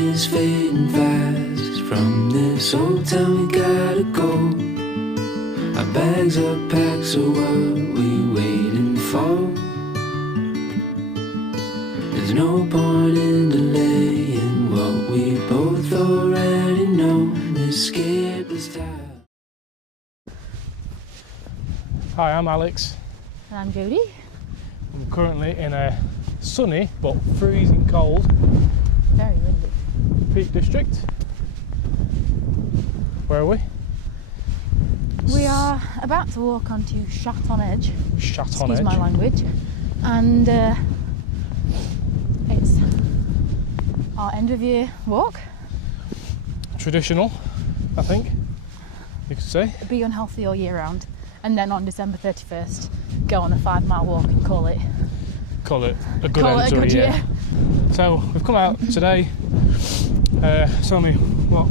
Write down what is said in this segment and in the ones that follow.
is fading fast. From this old town we gotta go. Our bags are packed, so what we waiting for? There's no point in delaying what we both already know. Escape this time. Hi, I'm Alex. And I'm Jodie. I'm currently in a sunny but freezing cold Very windy. Peak District. Where are we? We are about to walk onto Shat on Edge. Shat on Excuse Edge. my language. And it's our end of year walk. Traditional, I think you could say. Be unhealthy all year round. And then on December 31st, go on a 5-mile walk and call it A good end to a year. So we've come out today. It's only, what,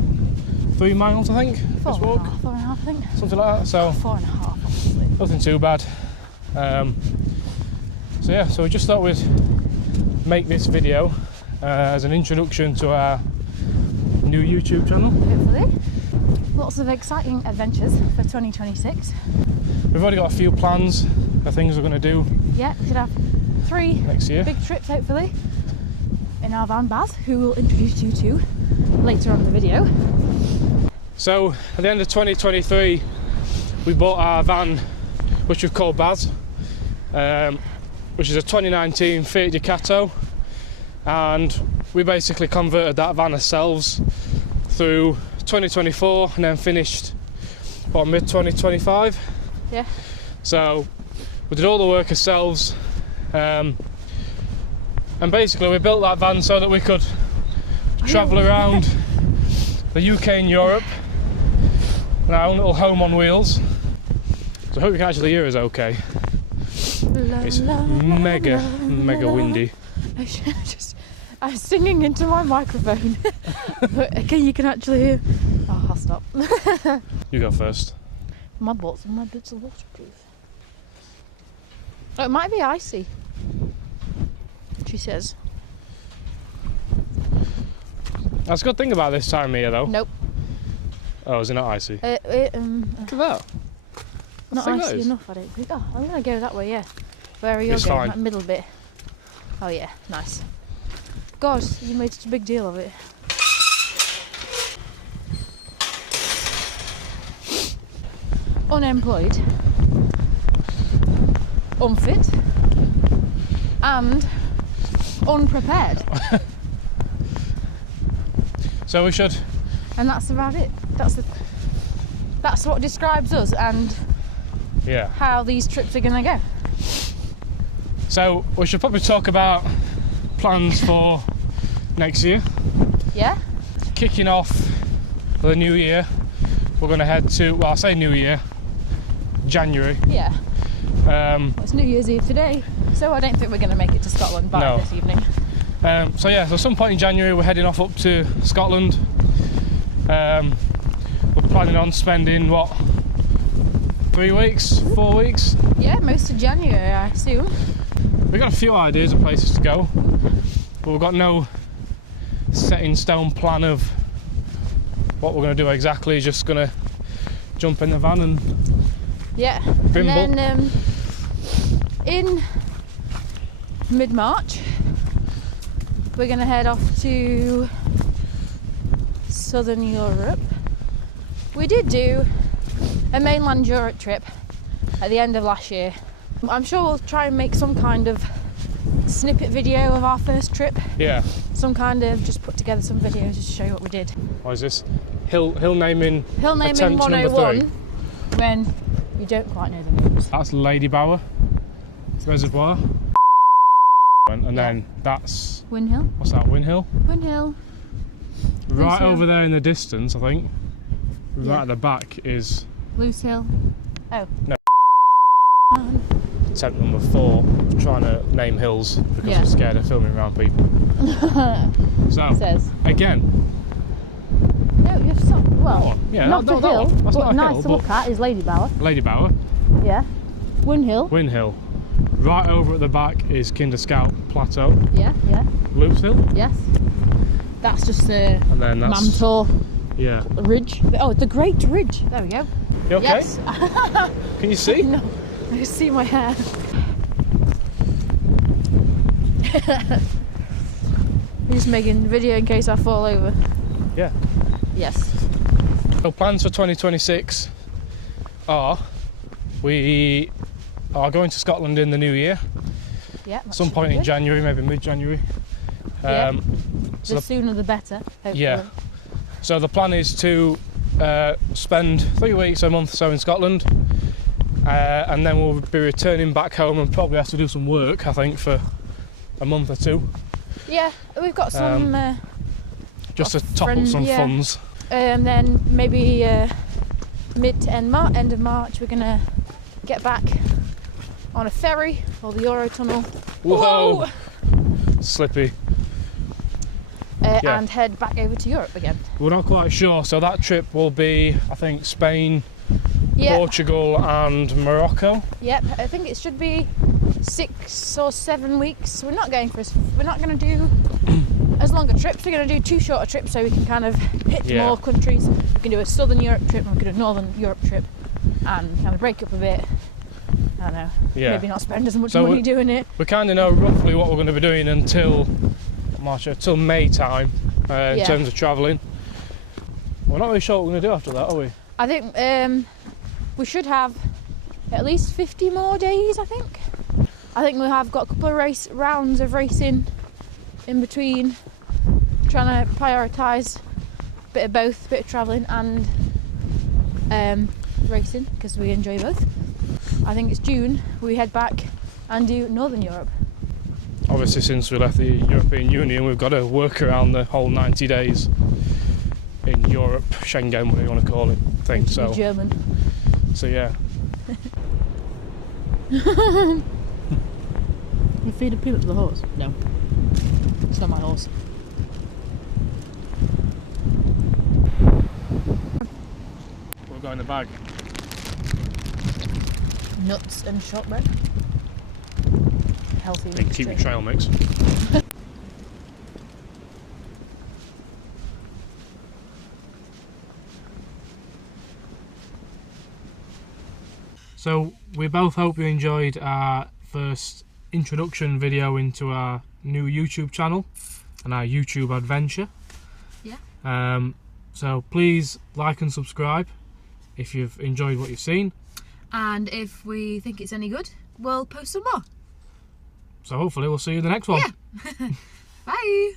3 miles, I think? Four This walk? and a half, I think. Something like that. So 4.5, honestly. nothing too bad. So we just thought we'd make this video as an introduction to our new YouTube channel. Hopefully. Lots of exciting adventures for 2026. We've already got a few plans for things we're going to do Yeah, we should have 3 next year. big trips, hopefully, in our van Baz, who we'll introduce you to later on in the video. So at the end of 2023, we bought our van, which we've called Baz, which is a 2019 Fiat Ducato, and we basically converted that van ourselves through 2024 and then finished mid 2025. Yeah. So we did all the work ourselves, and basically we built that van so that we could travel around the UK and Europe in our own little home on wheels. So I hope you can actually hear us okay. It's mega windy. I was singing into my microphone, but you can actually hear. Oh, I'll stop. You go first. My boots are waterproof. Oh, it might be icy, she says. That's a good thing about this time of year, though. Nope. Oh, is it not icy? Look at that. Not icy enough, I don't think. Oh, I'm going to go that way, yeah. Where are you It's going? fine. That middle bit. Oh, yeah, nice. God, you made such a big deal of it. Unemployed, unfit, and unprepared. So we should. And that's about it. That's what describes us and how these trips are going to go. So we should probably talk about plans for next year. Yeah. Kicking off the new year, we're going to head to, well, I say new year, January. Yeah. It's New Year's Eve today, so I don't think we're going to make it to Scotland by this evening. So some point in January we're heading off up to Scotland. We're planning on spending, 3 weeks, 4 weeks? Yeah, most of January, I assume. We've got a few ideas of places to go, but we've got no set in stone plan of what we're going to do exactly. Just going to jump in the van and bimble. And then in mid-March we're going to head off to Southern Europe. We did do a mainland Europe trip at the end of last year. I'm sure we'll try and make some kind of snippet video of our first trip. Yeah. Some kind of, just put together some videos just to show you what we did. What is this? Hill naming attempt 101 when you don't quite know the names. That's Lady Bower Reservoir. And then that's... Windhill. What's that, Windhill? Windhill. Right over there in the distance, I think. Right at the back is... Loose Hill. Oh. No. Attempt number 4, trying to name hills because I'm scared of filming around people. So, again. No, you have some. Well, yeah, not no, a hill, that's but not a nice hill, to look at is Lady Bower. Lady Bower. Yeah. Windhill. Windhill. Right over at the back is Kinder Scout Plateau. Yeah, yeah. Loose Hill. Yes. That's just the and then that's Mantor yeah. Ridge. Oh, the Great Ridge. There we go. You okay? Yes. Can you see? No, I can see my hair. I'm just making the video in case I fall over. Yeah. Yes. So plans for 2026 are we are going to Scotland in the new year. Yeah. Some point in January, maybe mid-January. Yeah. So The sooner the better. Hopefully. yeah. So the plan is to spend 3 weeks, a month or so in Scotland, and then we'll be returning back home and probably have to do some work, I think, for a month or two. Yeah, we've got some. Just to top up some funds. And then maybe mid to end of March, we're gonna get back on a ferry or the Eurotunnel. Whoa! Slippy. And head back over to Europe again. We're not quite sure, so that trip will be, I think, Spain, Portugal and Morocco. Yep, I think it should be 6 or 7 weeks. We're not going to do as long a trips. We're going to do 2 shorter trips so we can kind of hit more countries. We can do a Southern Europe trip and we can do a Northern Europe trip and kind of break up a bit. I don't know, maybe not spend as much money doing it. We kind of know roughly what we're going to be doing until May time in terms of travelling. We're not really sure what we're going to do after that, are we? I think we should have at least 50 more days, I think. I think we'll have got a couple of rounds of racing in between, trying to prioritise a bit of both, a bit of travelling and racing, because we enjoy both. I think it's June we head back and do Northern Europe. Obviously, since we left the European Union, we've got to work around the whole 90 days in Europe, Schengen, whatever you want to call it, thing. So German. So yeah. You feed a peanut to the horse? No. It's not my horse. We'll go in the bag. Nuts and shortbread. Healthy. And keep your trail mix. So we both hope you enjoyed our first introduction video into our new YouTube channel and our YouTube adventure. Yeah. So please like and subscribe if you've enjoyed what you've seen. And if we think it's any good, we'll post some more. So hopefully we'll see you in the next one. Yeah. Bye.